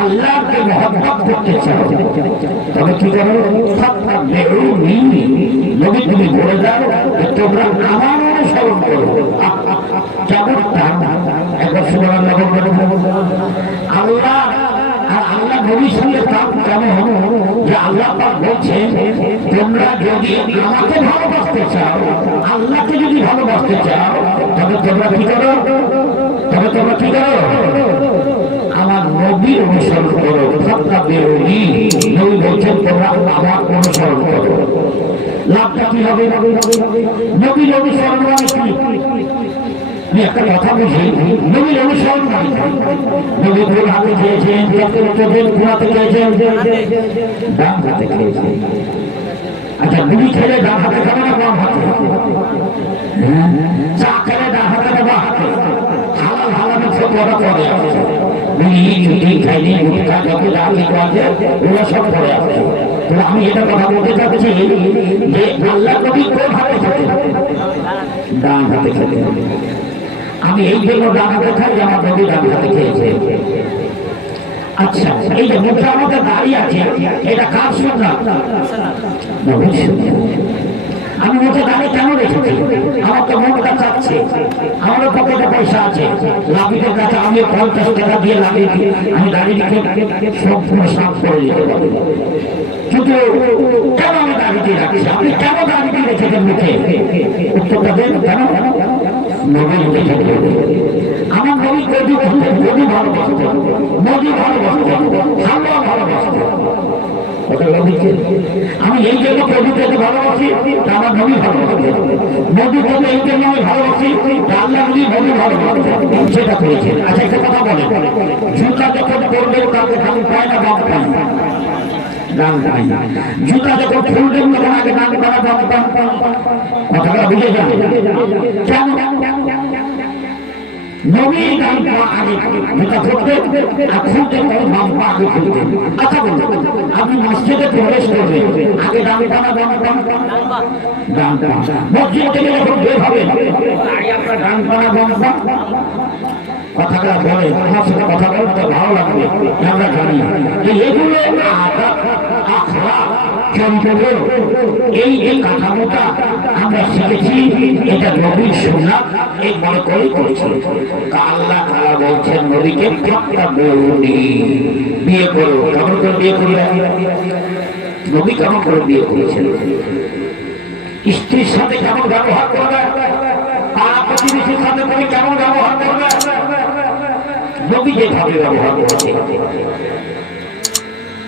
আল্লাহকে মহব্বত করতে চাও। তবে কি করো? নবী তুমি বলে দাও তোমরা আমার অনুসরণ করো। কেমন একবার বলবেন আল্লাহ আর আল্লাহ নবীর সঙ্গে তার কেমন যে আল্লাহ পাক বলছেন, তোমরা যদি আমাকে ভালোবাসতে চাও, আল্লাহকে যদি ভালোবাসতে চাও, তবে তোমরা কি করো? তবে তোমরা কি করো? নবীর অনুসরণ করো সবটা বেরোনি নবী বলছেন তোমরা আমার অনুসরণ করো। লাভটা কি হবে? নবীর অনুসরণ মানে কি? একটা কথা বুঝি, নবীর অনুসরণ মানে? নবী ভুল হাতে খেয়েছেন ঘুমাতে খেয়েছেন, ডান হাতে খেয়েছেন। আচ্ছা বুড়ি খেলে ডান হাতে খাবে না বাম হাতে? হ্যাঁ? চা খেলে ডান হাতে আছে বুড়ি ছুটি খাইনি গুটখা যত যা কিছু আছে ওগুলো সব করে আছে তো আমি এটা কথা বলতে চাচ্ছি যে আল্লাহ কবি কোন হাতে খেতে ডান হাতে খেতে আমি এই জন্য ডান হাতে খাই যে আমার নবী ডান হাতে খেয়েছে আচ্ছা এই যে মুখে আমাদের দাঁড়িয়ে আছে এটা কার সুন্নাত। আমি মুখে দাঁড়িয়ে কেন রেখেছি। আমার তো মনটা চাচ্ছে। আমারও পকেটে পয়সা আছে। লাভিদের কাছে আমি পঞ্চাশ টাকা দিয়ে লাগিয়ে আমি দাঁড়িয়ে রেখে সম্পূর্ণ সাফ করে দিতে পারি কিন্তু কেন আমি দাঁড়িয়ে রাখছি? আপনি কেন দাঁড়িয়ে রেখেছেন মুখে? উত্তরটা দেন কেন? আমার নবী নদী ভালোবাসতেন ওটা নবীকে আমি এই জন্য কবিতাকে ভালোবাসি আমার নবী ভালোবাসি। এই জন্য আমি ভালোবাসি আল্লাহ নবী নবী ভালোবাসি। সেটা করেছে আচ্ছা একটা কথা বলে জুতা যখন করবে তাকে খালি পায় না বাম পায় জুতা যখন খুলবেন, তখন আগে ডান পাড়া বাম পান কথাটা বুঝে যাবে কেন? নবী ডান পা আগে জুতা খুলতে আর আচ্ছা আপনি মসজিদে প্রবেশ করবেন। আগে ডান পা না বাম ডান মসজিদ থেকে যখন বের হবেন আগে আপনার ডান কথাটা বলে কথা বলতে ভালো লাগবে, আমরা জানি। এগুলো চরিত্র এই এই কাঠামোটা আমরা শিখেছি, এটা নবীর সুন্নাত, এই মনে করে করেছি। আল্লাহ তাআলা বলছেন, নবীকে বিয়ে করো। কেমন করে বিয়ে করলেন নবী কেমন করে বিয়ে করেছেন? স্ত্রীর সাথে কেমন ব্যবহার করবে পাড়া প্রতিবেশীর সাথে তুমি কেমন ব্যবহার করবে নবী যেভাবে ব্যবহার করেছে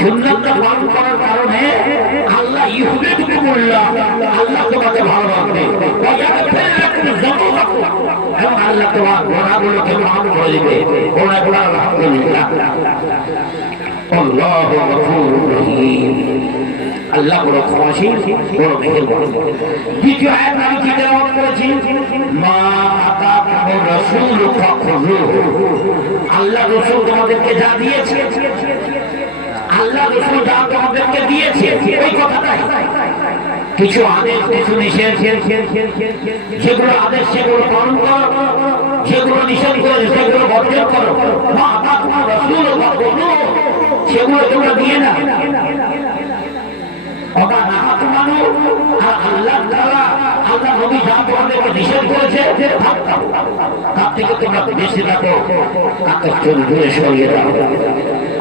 সুন্নাতটা পালন করার কারণে আল্লাহ ইহুদের হুকুমুল্লাহ আল্লাহ তোমাকে ভালোবাসবে। এবং আল্লাহ তোমার গোড়াগুলোকে মাফ করে দিবে। গোড়াগুলো আলহামদুলিল্লাহ। আল্লাহ আল্লাহ বড় ক্ষমাশীল, বড় মেহেরবান। দ্বিতীয় আয়াত আমি কি তেলাওয়াত করেছি? মা আতাকুমুর রাসূল ফাখুযুহু। আল্লাহ রাসূল তোমাদেরকে যা দিয়েছে আল্লাহ রাসূল দিয়েছে কিছু আদেশ, কিছু নিষেধ, যেগুলো আদেশ, সেগুলো পালন করো, যেগুলো নিষেধ করে, সেগুলো বর্জন করো। সেগুলো তোমরা দিয়ে না আল্লাহ আল্লাহ নবী যা নিষেধ করেছে তার থেকে তোমরা বেশি রাখো সরিয়ে দাও।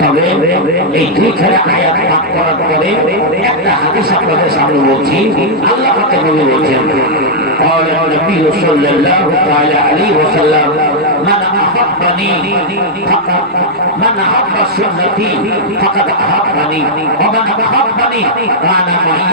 তবে এই দুইখানে আয়াত পাঠ করার পরে একটা হাদিস আপনাদের সামনে বলছি আল্লাহ পাকে নবী বলছেন قال النبي صلى الله تعالى عليه وسلم من أحبني فقد من أحب سنتي فقد أحبني ومن أحبني كان معي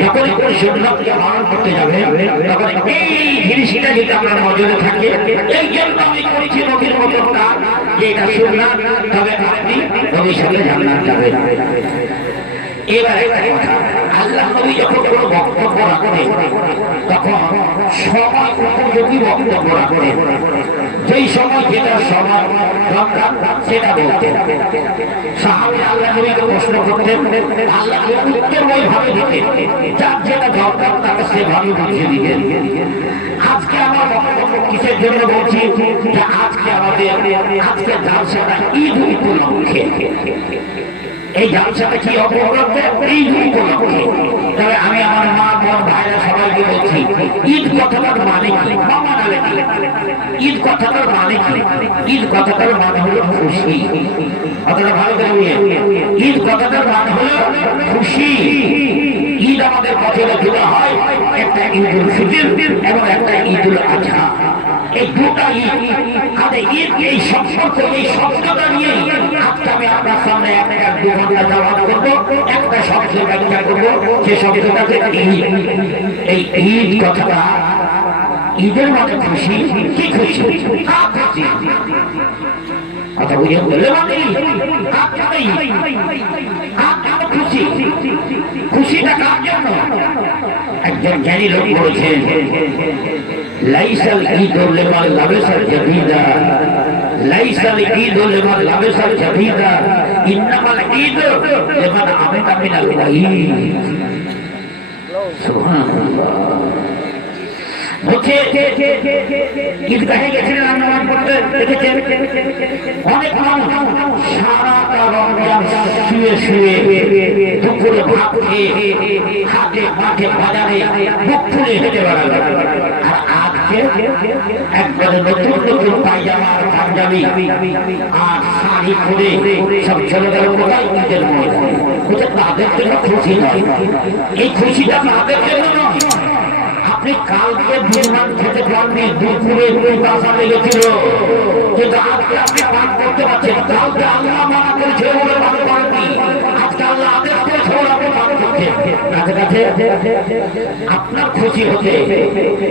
যখন কোন সুন্নতকে পালন করতে যাবে, তখন এই জিনিসটা যদি আপনার নজরে থাকে, এই জন্য আমি করেছি নবীর মতন কাজ যে এটা সুন্নাত তবে আপনি নবীর সাথে জান্নাত যাবেন এবার একটা আল্লাহ নবী যখন কোনো বক্তব্য রাখেন, তখন সবাই উপযোগী বক্তব্য রাখেন যেই সময় যেটা সবার দরকার, সেটা বলতেন সাহাবি আল্লাহ নবীকে প্রশ্ন করতেন, আল্লাহ উত্তর ওইভাবে দিতেন, যার যেটা দরকার তাকে সেভাবে বুঝিয়ে দিতেন। আজকে আমার কিসের জন্য বলছি? যে আজকে আমাদের, আজকে জালসাটা ঈদ উপলক্ষে। এই জালসাটা কি অপরাধে এই উপলক্ষে। তবে আমি আমার মা বোন ভাইরা সবাইকে বলছি, ঈদ কথাটার মানে কি? ঈদ কথাটার মানে ঈদ কথাটার মানে হলো খুশি। কথাটা ভালো করে ঈদ কথাটার মানে হলো খুশি। ঈদ আমাদের বছরে দুটো হয়। একটা ঈদুল ফিতর এবং একটা ঈদুল আজহা। এই দুটা ঈদ ঈদ, এই সম্পর্ক, এই শব্দটা নিয়ে আজকে আমি আপনার সামনে একটা দু ঘণ্টা জবাব একটা শব্দের ব্যাখ্যা করব সে ঈদ। এই ঈদ কথাটা ঈদের মানে খুশি? কি খুশি? কথা বুঝে বললে মানে খুশি? খুশিটা কার জন্য? একজন জ্ঞানী লোক বলেছেন ইন্নামাল ঈদ গেছিলেন নামাজ পড়তে দেখেছেন অনেক শুয়ে শুয়ে দুপুরে ভাত খেয়ে হাটে মাঠে বাজারে তাদের জন্য খুশি এই খুশিটা আপনি কালকে দুর্নাম খেতে পাননি দুপুরে বাসা লেগেছিল। কিন্তু আজকে আপনি পান করতে পারছেন কালকে আল্লাহ মানা করেছে আপনার খুশি হতে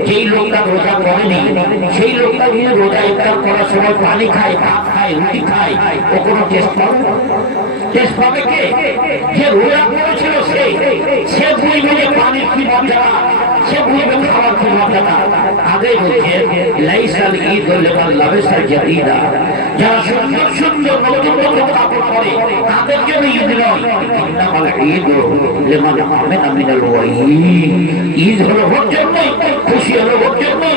যেই লোকটা রোজা করেনি, সেই লোকটা নিয়ে রোজা ইফতার করার সময় পানি খায়। খায় রুটি খায় ও কোনো পাবে পাবে কে? যে রোজা করেছিল সে। সে পানির কি মর্যাদা? সে খাবার কি মর্যাদা? লাইসাল ঈদ হলে লাভেসাল জাদিদা যারা সুন্দর সুন্দর নতুন নতুন কাপড় পরে ঈদ ঈদ লিমান ঈদ হলো জন্যই খুশি হলো জন্যই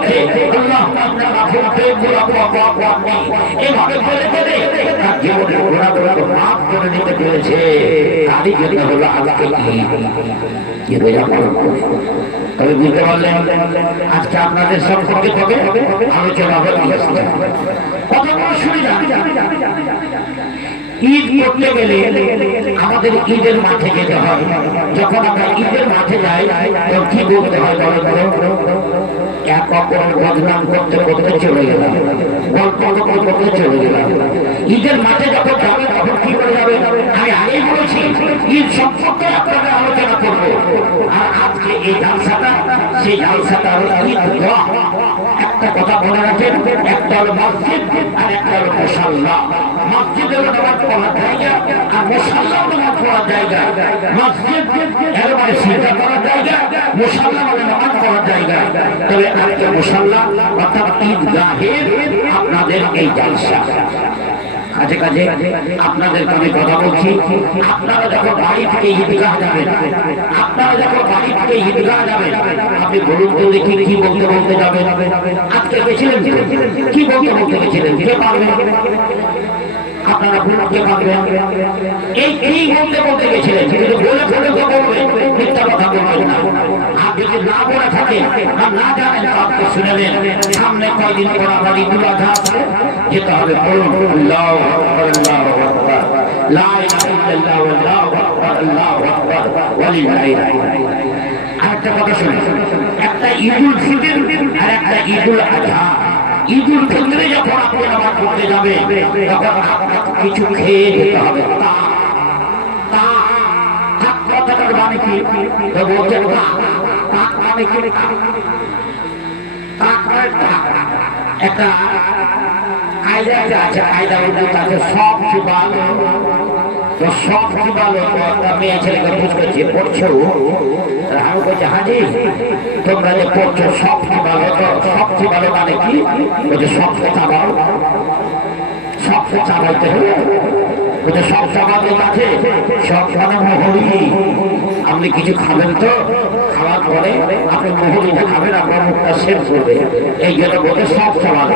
এভাবে করে দিতে পেরেছে তারই জন্য হলো আজকে কি বোঝা তবে বুঝতে পারলেন আজকে আপনাদের সম্পর্কে তবে আলোচনা হবে কথা বলার সুবিধা ঈদ করতে গেলে আমাদের ঈদের মাঠে যেতে হয়। যখন আমরা ঈদের মাঠে যাই, তখন কি করতে হয় বলো এক ঈদের মাঠে যখন যাবে, তখন কি করে যাবে? আমি আগেই বলেছি, ঈদ সম্পর্কে আপনারা আলোচনা করব। আর আজকে এই জালসাটা, সেই ঈদ একটা কথা মনে রাখেন, একটা হলো মসজিদ আর একটা হলো মসজিদের মসজিদ হলো নামাজ পড়ার জায়গা আর মশাল্লা নামাজ পড়ার জায়গা। মসজিদ এর মানে সেটা করার জায়গা, মশাল্লা মানে নামাজ পড়ার জায়গা। তবে আজকে মশাল্লা অর্থাৎ ঈদগাহের আপনাদের এই জালসা। কাজে কাজে আপনাদেরকে আমি কথা বলছি। আপনারা যখন বাড়ি থেকে ঈদগাহ যাবেন। আপনারা যখন বাড়ি থেকে ঈদগাহ যাবেন। আপনি বলুন তো দেখি কি বলতে বলতে যাবেন? আজকে গেছিলেন কি বলতে বলতে গেছিলেন? কে পারবে? আপনারা বলতে পারবেন এই কি বলতে বলতে গেছিলেন? কিন্তু বলে ফেলে তো বলবেন মিথ্যা কথা বলবেন না। যদি না বলে আর না জানেন আপনি শুনে নেন সামনে কয়দিন পর আবার ঈদুল আজহা আছে যেতে হবে বলুন আল্লাহু আকবার আল্লাহু আকবার লা ইলাহা ইল্লাল্লাহ আল্লাহু আকবার আল্লাহু আকবার ওয়ালিল্লাহিল হামদ আরেকটা কথা শুনে একটা ঈদুল ফিতর আর একটা ঈদুল আজহা ঈদুল ফিতরে যখন আপনি নামাজ পড়তে যাবে তখন আপনাকে কিছু খেয়ে যেতে হবে তা তা কথাটার মানে কি তো তা সব চুবালো তো সব চুবালো একটা মেয়ে ছেলেকে বুঝতে যে পড়ছো? আমি বলছি হাজি তোমরা যে পড়ছো, সব চুবালো তো সব চুবালো মানে কি? বলছে বলছে, সব আপনি কিছু খাবেন তো? খাওয়ার পরে আপনি খাবেন আপনার মুখটা শেষ করবে। এই জন্য বলতে সব চাবানো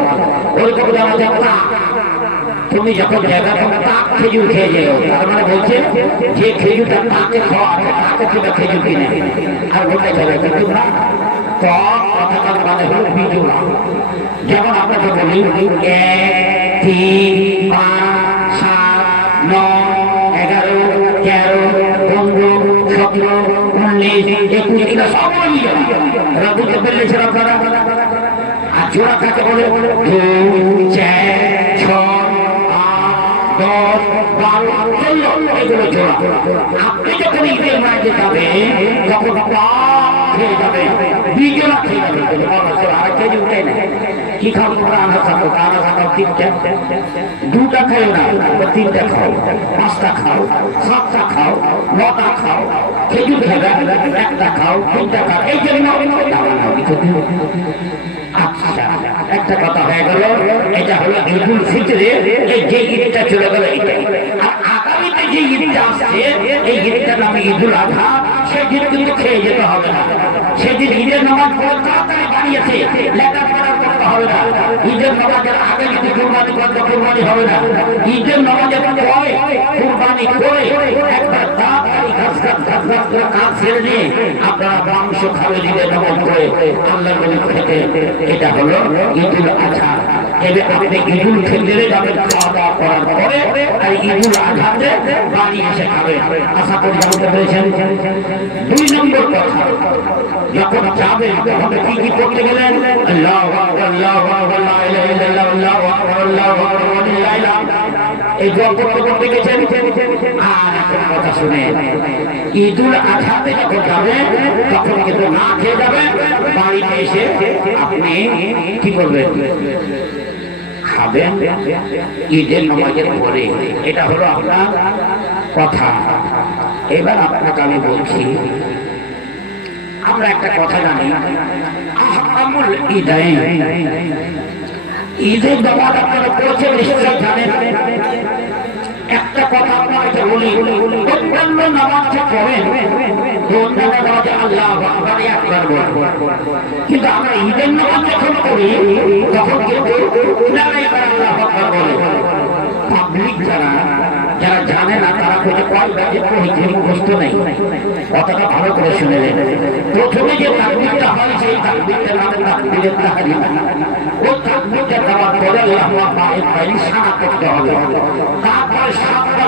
ওরকম জানা যাবে না। তুমি যখন জায়গা তোমার তাক খেজুর খেয়ে যেও তার মানে বলছে, যে খেজুরটা তাকে খাওয়া হবে, তাকে তুমি খেজুর কিনে আর বলতে যাবে কিন্তু না তো মানে হলো বিজুল যেমন আপনাকে বলি, এক, তিন, পাঁচ, সাত, নয় এগারো তেরো পনেরো সতেরো উনিশ সব এরা আপনারা আর। জোড়া কাকে বলে দুই চার আপনি যখন ঈদের মাঝে যাবে তখন খেয়ে যাবে উঠে না কি খাও তোমরা? আনা থাকো আনা তিনটা। দুটা খাও না, তিনটা খাও, পাঁচটা খাও, সাতটা খাও, নটা খাও খেজুর খেবে একটা খাও তিনটা খাও এই কিছু আচ্ছা একটা কথা হয়ে গেল এটা হলো ঈদুল ফিতরে এই যে ঈদটা চলে গেল এটাই আর আগামীতে যে ঈদটা আসছে এই ঈদটার নামে ঈদুল আজহা সেদিন কিন্তু খেয়ে যেতে হবে না সেদিন ঈদের নামাজ তাড়াতাড়ি বানিয়েছে লেখাপড়া করতে হবে না। ঈদের নামাজের আগে যদি কুরবানি করতে কুরবানি হবে না, ঈদের নামাজের পরে কুরবানি করে করে কাজ ছেড়ে নিয়ে আপনারা মাংস খাবে ঈদের নামাজ করে আল্লাহ বলে। খেতে এটা হলো ঈদুল আজহা। এবার আপনি ঈদুল ফিতরে যাবেন খাওয়া দাওয়া করার পরে আর ঈদুল আজহাতে বাড়ি এসে খাবেন আশা করি জানতে পেরেছেন। দুই নম্বর কথা, যখন একটা কথা শুনে। না খেয়ে আপনি করবেন? খাবেন। ঈদের নামাজের পরে। এটা হলো আপনার কথা। এবার আপনাকে আমি বলছি, আমরা একটা কথা জানি। ঈদাই ঈদের নামাজ আপনারা পড়েছেন নিশ্চয় জানেন। কথা আপনাকে বলি অন্যান্য নামাজ যে পড়েন অন্যান্য নামাজে আল্লাহ আকবার একবার বলব কিন্তু আমরা ঈদের নামাজ যখন করি তখন কিন্তু না এবার আল্লাহ আকবার বলে পাবলিক যারা যারা জানে না তারা কোনো কয় বাজে পড়েছে মুখস্থ নেই কথাটা ভালো করে শুনে নেন প্রথমে যে তাকবিরটা হয় সেই তাকবিরটা নামে তাকবিরের তাহারিম ও তাকবিরটা দেওয়ার পরে আল্লাহ পায়ের পায়ে সানা করতে হবে তারপরে সাতবার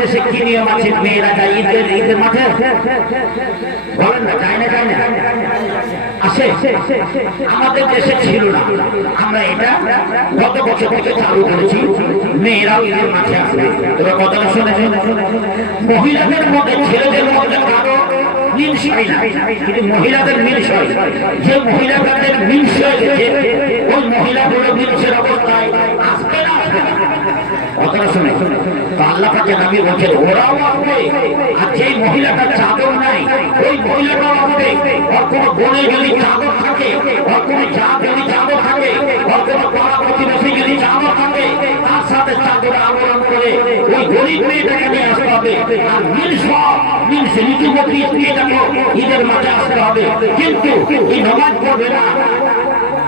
দেশে কি নিয়ম আছে? মেয়েরা যায় ঈদের ঈদের মাঠে? বলেন না, যায় না যায় না। আছে আমাদের দেশে ছিল না। আমরা এটা গত বছর থেকে চালু করেছি। মেয়েরা ঈদের মাঠে আসবে এবার কথাটা শুনেছেন মহিলাদের মধ্যে ছেলেদের মধ্যে কারও কিন্তু মহিলাদের মিলসই যে মহিলাদের মিলস হয়েছে ওই মহিলাগুলো মিলসের অবস্থায় আসবে না। কথাটা শুনে আল্লাহ পাকে নামি বলছেন ওরাও আসবে আর যেই মহিলাটা চাদর নাই ওই মহিলাটাও আসবে ওর কোনো বোনের যদি চাদর থাকে ওর কোনো যা যদি চাদর থাকে ওর কোনো পাড়া প্রতিবেশী যদি চাদর থাকে তার সাথে চাদর আবরণ করে ওই গরিব মেয়েটাকে নিয়ে আসতে হবে আর মিল সব মিল সে ঋতুমতি স্ত্রীটাকে ঈদের মাঠে আসতে হবে কিন্তু এই নমাজ পড়বে না।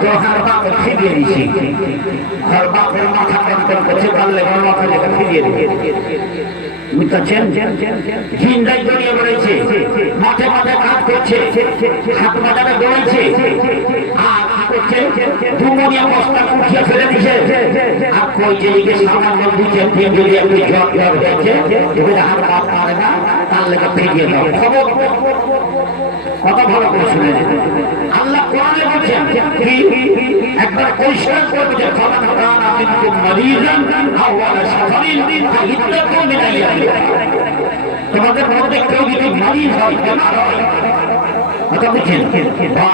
তো হার বাপ ফিরিয়ে দিছি হার বাপের মাথা কন্ট্রোল করছে আমার মাথা লেখা ফিরিয়ে দিয়েছে বুঝতেছেন জিন্দাই জড়িয়ে পড়েছে। মাঠে মাঠে কাজ করছে। হাত বাজারে দৌড়াইছে আর করছে? দুমনিয়া বস্তা উঠিয়ে ফেলে দিছে আর কই যে সামান্য দিচ্ছে তিন যদি একটু জ্বর জ্বর হয়েছে এবারে হাত পারে না, তার লেখা ফিরিয়ে দাও। খবর? কত ভালো করে শুনে আল্লাহ কোরআনে বলছেন একবার পরিষ্কার করে বলছেন খাবার খান আপনি তো মরিজান আওয়ালা সাফারিন ফাইদ্দাতুম মিন আইয়ামিন তোমাদের মধ্যে কেউ যদি মরিজ হয় বেমার হয়। কথা বুঝছেন? বা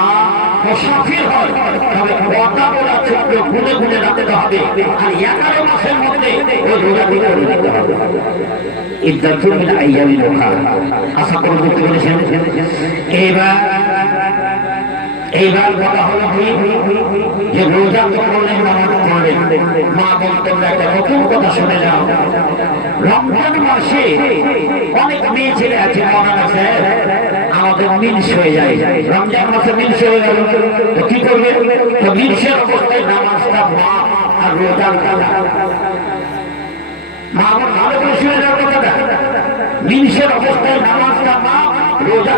মুসাফির হয় তবে পর্দা ওরা ছোট্ট গুনে গুনে রাখতে হবে। আর এগারো মাসের মধ্যে ওই রোজা দিতে দিতে হবে আশা করি বুঝতে এবার এইবার বলা কথা শুনে যাও রমজান মাসে অনেক মেয়ে ছেলে আছে আমাদের মিলস হয়ে যায়। রমজান মাসে মিলস হয়ে গেল। কি করবে? তো মিলসের অবস্থায় নামাজটা মা আর রোজার মা বোন ভালো করে শুনে যাও কথাটা মিলসের অবস্থায় নামাজটা মা রোজা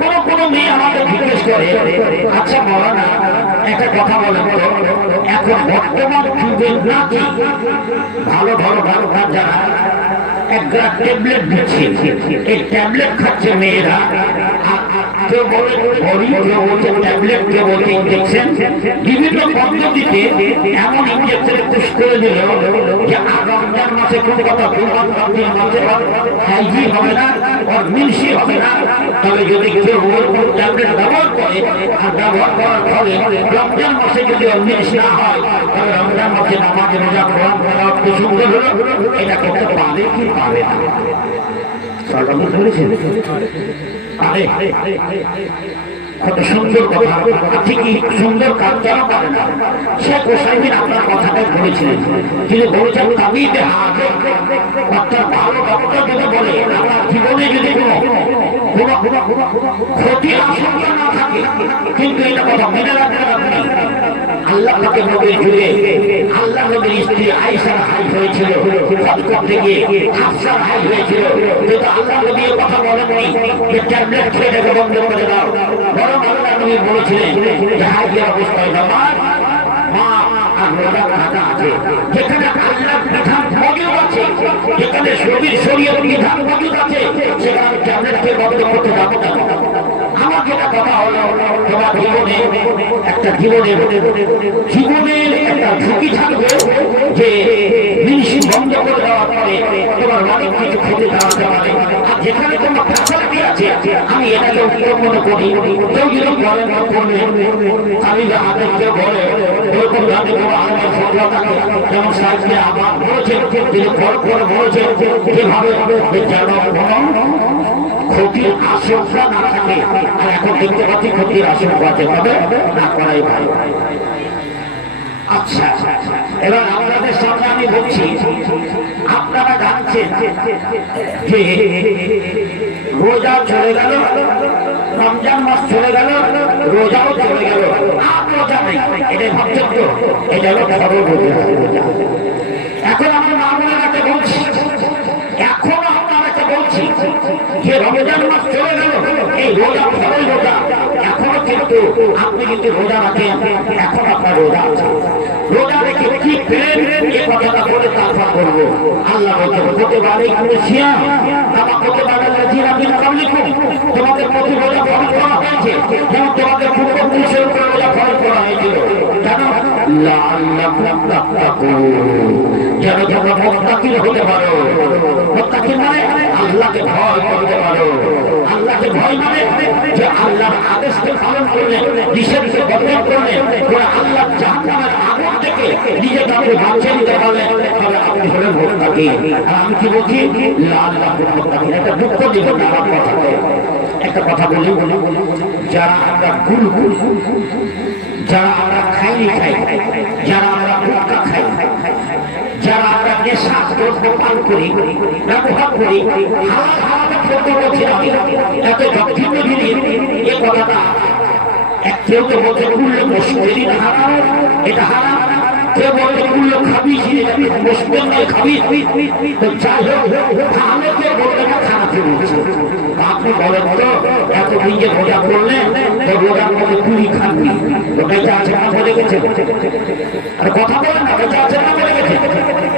কোন কোন মেয়ে আমাকে জিজ্ঞেস করে আচ্ছা বলো না একটা কথা বলে বলো এখন বর্তমান যুগের নাকি? ভালো ভালো ভালো কাজ যারা এক গ্লাস ট্যাবলেট দিচ্ছে। এই ট্যাবলেট খাচ্ছে মেয়েরা। কেউ বলে বলছে ট্যাবলেট কেউ বলছে ইঞ্জেকশন বিভিন্ন পদ্ধতিতে এমন ইঞ্জেকশনে পুশ করে দিল যে রমজান তবে যদি কেউ ট্যাবলেট ব্যবহার করে আর ব্যবহার করার ফলে মাসে যদি হয় তবে রমজান মাসে নামাজ এটা পারে পারে কত সুন্দর কথা ঠিকই সুন্দর কাজ কেন করে না সে গোসাইদিন আপনার কথাটাই বলেছিলেন তিনি বলেছেন আমি হাত অর্থাৎ ভালো ডক্টর যদি বলে আপনার জীবনে যদি থাকে কিন্তু এটা কথা মেনে রাখতে আপনি আল্লাহ পাকে নবীর যুগে আল্লাহ নবীর স্ত্রী আয়েশার হাই হয়েছিল হজ করতে গিয়ে হাফসার হাই হয়েছিল। কিন্তু আল্লাহ নবী কথা বলেননি। যে ট্যাবলেট খেয়ে দেখে বন্ধ করে দাও। বরং আল্লাহ নবী বলেছিলেন হাইয়ের অবস্থায় নামাজ মা আর রোজা রাখা আছে। যেখানে আল্লাহর বিধান মজুদ আছে, যেখানে শরীর শরীর বিধান মজুদ আছে, সেখানে ট্যাবলেট খেয়ে বন্ধ করতে যাব না। আমার কথা হলো তোমার জীবনে একটা জীবনে জীবনের একটা ঝুঁকি থাকবে যে মেডিসিন বন্ধ করে দেওয়ার পরে তোমার অনেক কিছু খেতে দেওয়াতে পারে যেখানে তোমার ফ্যাসিলিটি আছে, আমি এটাকে উত্তম করি। কেউ যদি বলে না করলে আমি যে হাতে কেউ বলে, এরকম ভাবে কোনো আলাদা সফল যেমন সাহেবকে আবার বলেছে তিনি যেন কোনো ক্ষতির আশঙ্কা না থাকে এখন দেখতে পাচ্ছি ক্ষতির আশঙ্কা না করাই ভালো। আচ্ছা এবার আপনাদের সামনে আমি বলছি, আপনারা জানছেন যে রোজা চলে গেল, রমজান মাস চলে গেল, রোজাও চলে গেল। রোজা নেই এটা ভাবছেন তো? এটা হলো রোজা। এখন আমি মামলাটাকে বলছি এখন যে রমজান মাস চলে গেল, এই রোজা ফরজ রোজা। এখনও কিন্তু আপনি কিন্তু রোজা রাখেন এখন আপনার রোজা রোজা রেখে কি পেলেন এই কথাটা বলে তারপর করব আল্লাহ বলতে হতে পারে আমি শিয়া আমার হতে পারে রাজিরা বিন কাবলিকুম তোমাদের প্রতি রোজা ফরজ করা হয়েছে। যেমন তোমাদের পূর্বপুরুষের উপর রোজা ফরজ করা হয়েছিল। কেন? যেন তোমরা মুত্তাকিন হতে পারো। মুত্তাকিন মানে? আল্লাহকে ভয় করতে পারো। আল্লাহকে ভয় মানে যে আল্লাহর আদেশকে পালন করলে, নিষেধকে বর্জন করলে আল্লাহ জাহান্নামের আগুন থেকে নিজেকে আপনি বাঁচিয়ে নিতে পারলে, তবে আপনি হলেন মুত্তাকিন আর আমি কি বলছি? মুত্তাকিন একটা দুঃখ দিব আমার কথাতে একটা কথা বলি। যারা আমরা গুল গুল যারা আমরা খাইনি খাই, যারা আমরা গুটকা খাই যারা আমরা নেশা দ্রব্য পান করি, ব্যবহার করি আপনি বলেন তো, এত নিজে রোজা করলেন, তো রোজার মধ্যে পুরি খাননি। বেঁচে আছে না বলে গেছে? আর কথা বলেন না, বেঁচে আছে না বলে গেছে?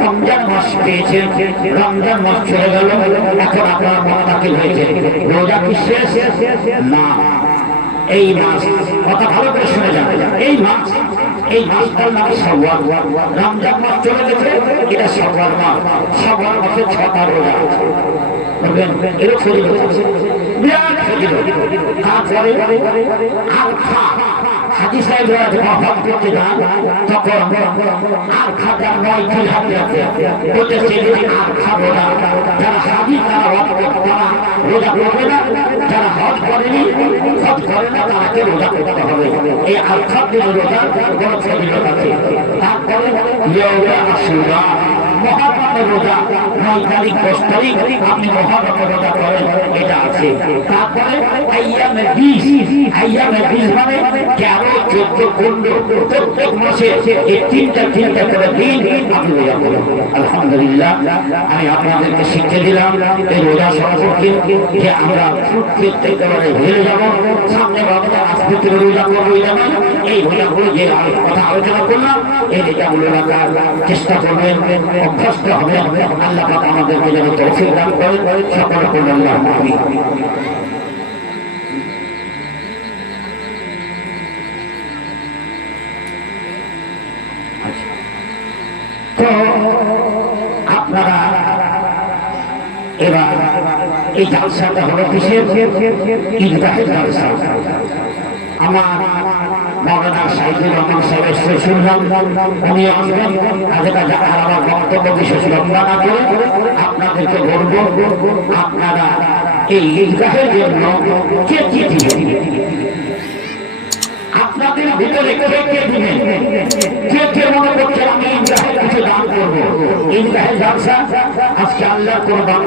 রমজান মাস পেয়েছেন। রমজান মাস চলে গেল। এখন আপনার মন দাখিল হয়েছে রোজা কি শেষ? না। এই মাস কথা ভালো করে শুনে যান। এই মাস, এই মাসটার নাম সওয়াল রমজান মাস চলে গেছে, এটা সওয়াল মাস। সওয়াল মাসে ছটা রোজা। খা। হাজি সাহেবরা যখন করতে যান তখন আর খাতার নয় কি হাতে বলতে সেদিকে আর খাব না যারা হাজি তারা রোজা করতে তারপরে রোজা আপনি রোজা করেন এটা আছে তারপরে আইয়ামে বিশ আইয়ামে বিশ মানে চোদ্দ প্রত্যেক মাসে এই তিনটা তিনটা করে দিন আপনি রোজা করেন আলহামদুলিল্লাহ আমি আপনাদেরকে শিখে দিলাম এই রোজা সম্পর্কে যে আমরা প্রত্যেকবারে ভুলে যাব সামনে বাবা আসতে রোজা করব এই রোজাগুলো যে কথা আলোচনা করলাম এই রোজাগুলো রাখার চেষ্টা করবেন অভ্যস্ত হবে আল্লাহ আমাদেরকে যেন তৌফিক দান করেন সকল করবেন আল্লাহ আপনারা এবার এই জালসাটা হলো কিসের আমার মৌলানা সাইদুর রহমান সাহেব এসে শুনলাম উনি আসবেন। কাছে আর আমার বক্তব্য বিশেষ লম্বা না করে আপনাদেরকে বলব, আপনারা এই ঈদগাহের জন্য কে কে দিবেন? আপনাদের ভিতরে কে কে দিবেন? কে কে মনে করছেন আমি ঈদগাহে কিছু দান করব? ঈদগাহে জালসা আজকে আল্লাহ কোরবান